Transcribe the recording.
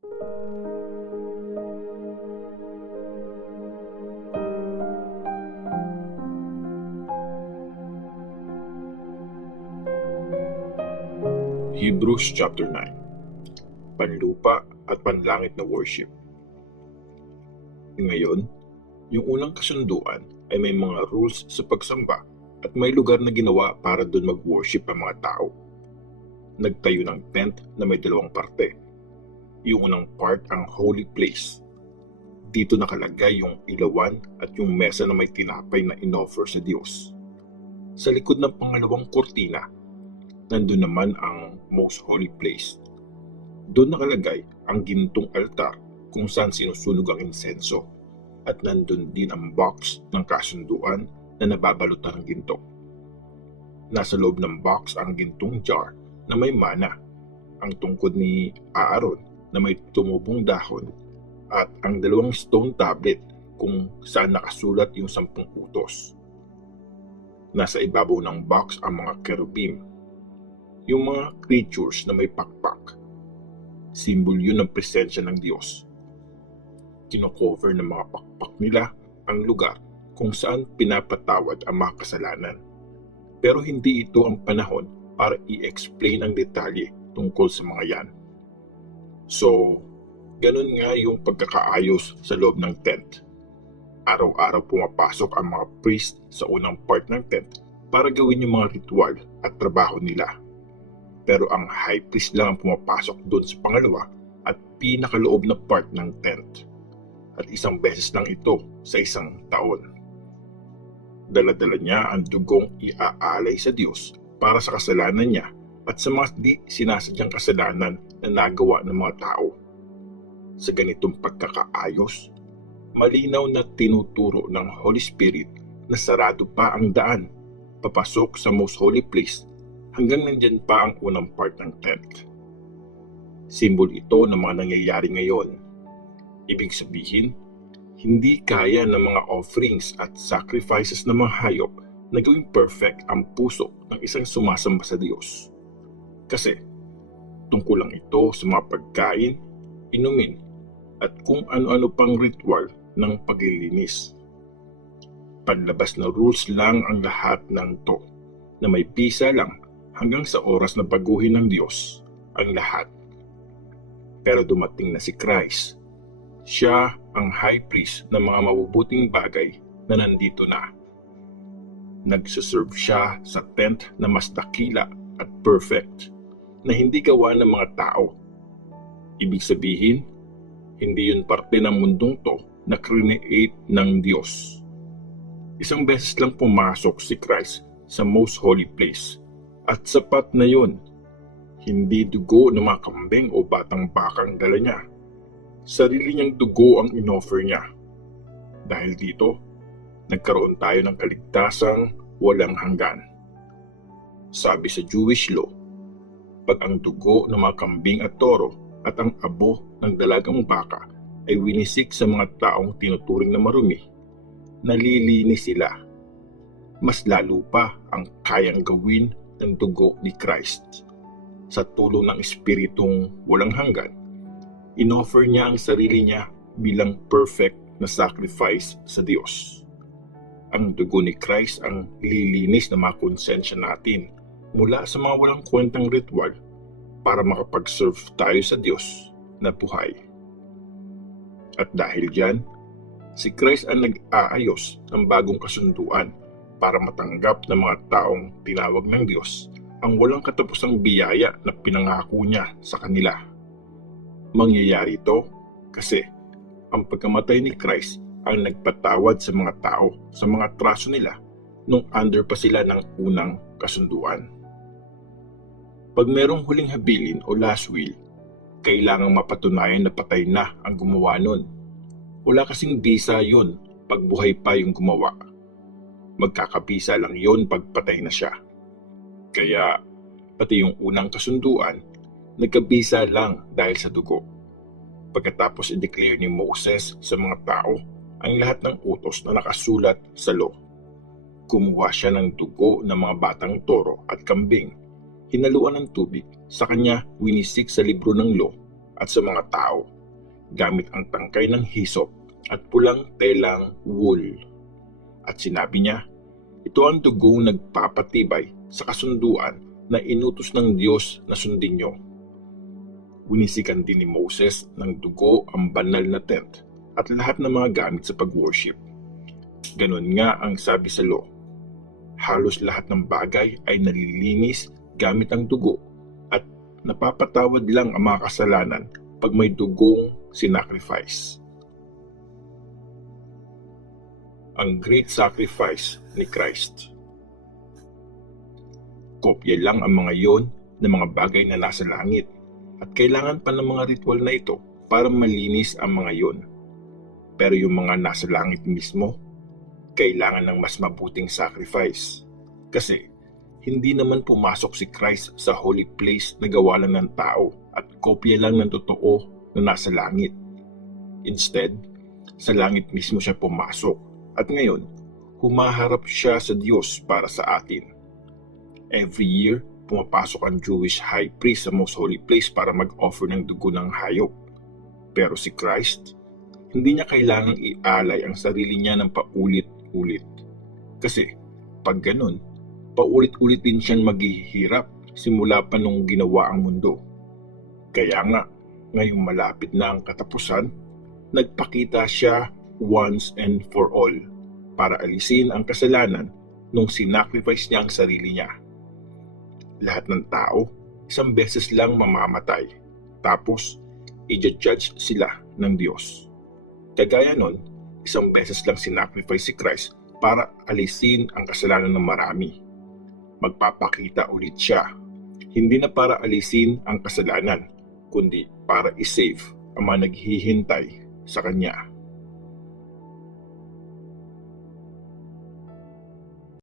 Hebrews chapter 9. Panlupa at panlangit na worship. Ngayon, yung unang kasunduan ay may mga rules sa pagsamba at may lugar na ginawa para doon mag-worship ang mga tao. Nagtayo ng tent na may dalawang parte. Yung unang part ang holy place. Dito nakalagay yung ilawan at yung mesa na may tinapay na inoffer sa Diyos. Sa likod ng pangalawang kurtina, nandun naman ang most holy place. Doon nakalagay ang gintong altar kung saan sinusunog ang insenso at nandun din ang box ng kasunduan na nababalutan ng ginto. Nasa loob ng box ang gintong jar na may mana, ang tungkod ni Aaron na may tumubong dahon at ang dalawang stone tablet kung saan nakasulat yung 10 utos. Nasa ibabaw ng box ang mga kerubim, yung mga creatures na may pakpak. Simbol yun ng presensya ng Diyos. Kino-cover ng mga pakpak nila ang lugar kung saan pinapatawad ang mga kasalanan. Pero hindi ito ang panahon para i-explain ang detalye tungkol sa mga yan. So, ganun nga yung pagkakaayos sa loob ng tent. Araw-araw pumapasok ang mga priest sa unang part ng tent para gawin yung mga ritual at trabaho nila. Pero ang high priest lang ang pumapasok doon sa pangalawa at pinakaloob na part ng tent. At isang beses lang ito sa isang taon. Dala-dala niya ang dugong iaalay sa Diyos para sa kasalanan niya at sa mga di sinasadyang kasalanan na nagawa ng mga tao. Sa ganitong pagkakaayos, malinaw na tinuturo ng Holy Spirit na sarado pa ang daan papasok sa most holy place hanggang nandyan pa ang unang part ng tent. Simbol ito ng mga nangyayari ngayon. Ibig sabihin, hindi kaya ng mga offerings at sacrifices ng mga hayop na gawing perfect ang puso ng isang sumasamba sa Diyos. Kasi, tungkol lang ito sa mga pagkain, inumin, at kung ano-ano pang ritual ng paglilinis. Panlabas na rules lang ang lahat ng to, na may bisa lang hanggang sa oras na baguhin ng Diyos ang lahat. Pero dumating na si Christ. Siya ang high priest ng mga mabubuting bagay na nandito na. Nagsuserve siya sa tent na mas dakila at perfect na hindi gawa ng mga tao. Ibig sabihin, hindi yun parte ng mundong to na create ng Diyos. Isang beses lang pumasok si Christ sa most holy place. At sapat na yun, hindi dugo ng mga kambing o batang bakang dala niya. Sarili niyang dugo ang inoffer niya. Dahil dito, nagkaroon tayo ng kaligtasang walang hanggan. Sabi sa Jewish law, pag ang dugo ng mga kambing at toro at ang abo ng dalagang baka ay winisik sa mga taong tinuturing na marumi, nalilinis sila. Mas lalo pa ang kayang gawin ng dugo ni Christ. Sa tulong ng Espiritong walang hanggan, inoffer niya ang sarili niya bilang perfect na sacrifice sa Diyos. Ang dugo ni Christ ang lilinis na mga konsensya natin mula sa mga walang kwentang ritual para makapag-serve tayo sa Diyos na buhay. At dahil dyan, si Christ ang nag-aayos ng bagong kasunduan para matanggap ng mga taong tinawag ng Diyos ang walang katapusang biyaya na pinangako niya sa kanila. Mangyayari ito kasi ang pagkamatay ni Christ ang nagpatawad sa mga tao sa mga traso nila nung under pa sila ng unang kasunduan. Pag merong huling habilin o last will, kailangang mapatunayan na patay na ang gumawa nun. Wala kasing bisa yun pag buhay pa yung gumawa. Magkakabisa lang yon pag patay na siya. Kaya pati yung unang kasunduan, nagkabisa lang dahil sa dugo. Pagkatapos i-declare ni Moses sa mga tao ang lahat ng utos na nakasulat sa law. Kumuha siya ng dugo ng mga batang toro at kambing, hinaluan ng tubig, sa kanya winisik sa libro ng law at sa mga tao gamit ang tangkay ng hisop at pulang telang wool. At sinabi niya, ito ang dugong nagpapatibay sa kasunduan na inutos ng Diyos na sundin niyo. Winisikan din ni Moses ng dugo ang banal na tent at lahat ng mga gamit sa pag-worship. Ganon nga ang sabi sa law. Halos lahat ng bagay ay nalilinis gamit ang dugo at napapatawad lang ang mga kasalanan pag may dugong sinacrifice. Ang great sacrifice ni Christ. Kopya lang ang mga yon ng mga bagay na nasa langit at kailangan pa ng mga ritual na ito para malinis ang mga yon. Pero yung mga nasa langit mismo, kailangan ng mas mabuting sacrifice. Kasi hindi naman pumasok si Christ sa holy place na gawa lang ng tao at kopya lang ng totoo na nasa langit. Instead, sa langit mismo siya pumasok at ngayon, humaharap siya sa Diyos para sa atin. Every year, pumapasok ang Jewish high priest sa most holy place para mag-offer ng dugo ng hayop. Pero si Christ, hindi niya kailangang ialay ang sarili niya ng paulit-ulit. Kasi pag ganun, paulit-ulit din siyang maghihirap simula pa nung ginawa ang mundo. Kaya nga, ngayong malapit na ang katapusan, nagpakita siya once and for all para alisin ang kasalanan nung sinacrifice niya ang sarili niya. Lahat ng tao, isang beses lang mamamatay, tapos i-judge sila ng Diyos. Kagaya nun, isang beses lang sinacrifice si Christ para alisin ang kasalanan ng marami. Magpapakita ulit siya, hindi na para alisin ang kasalanan, kundi para i-save ang mga naghihintay sa Kanya.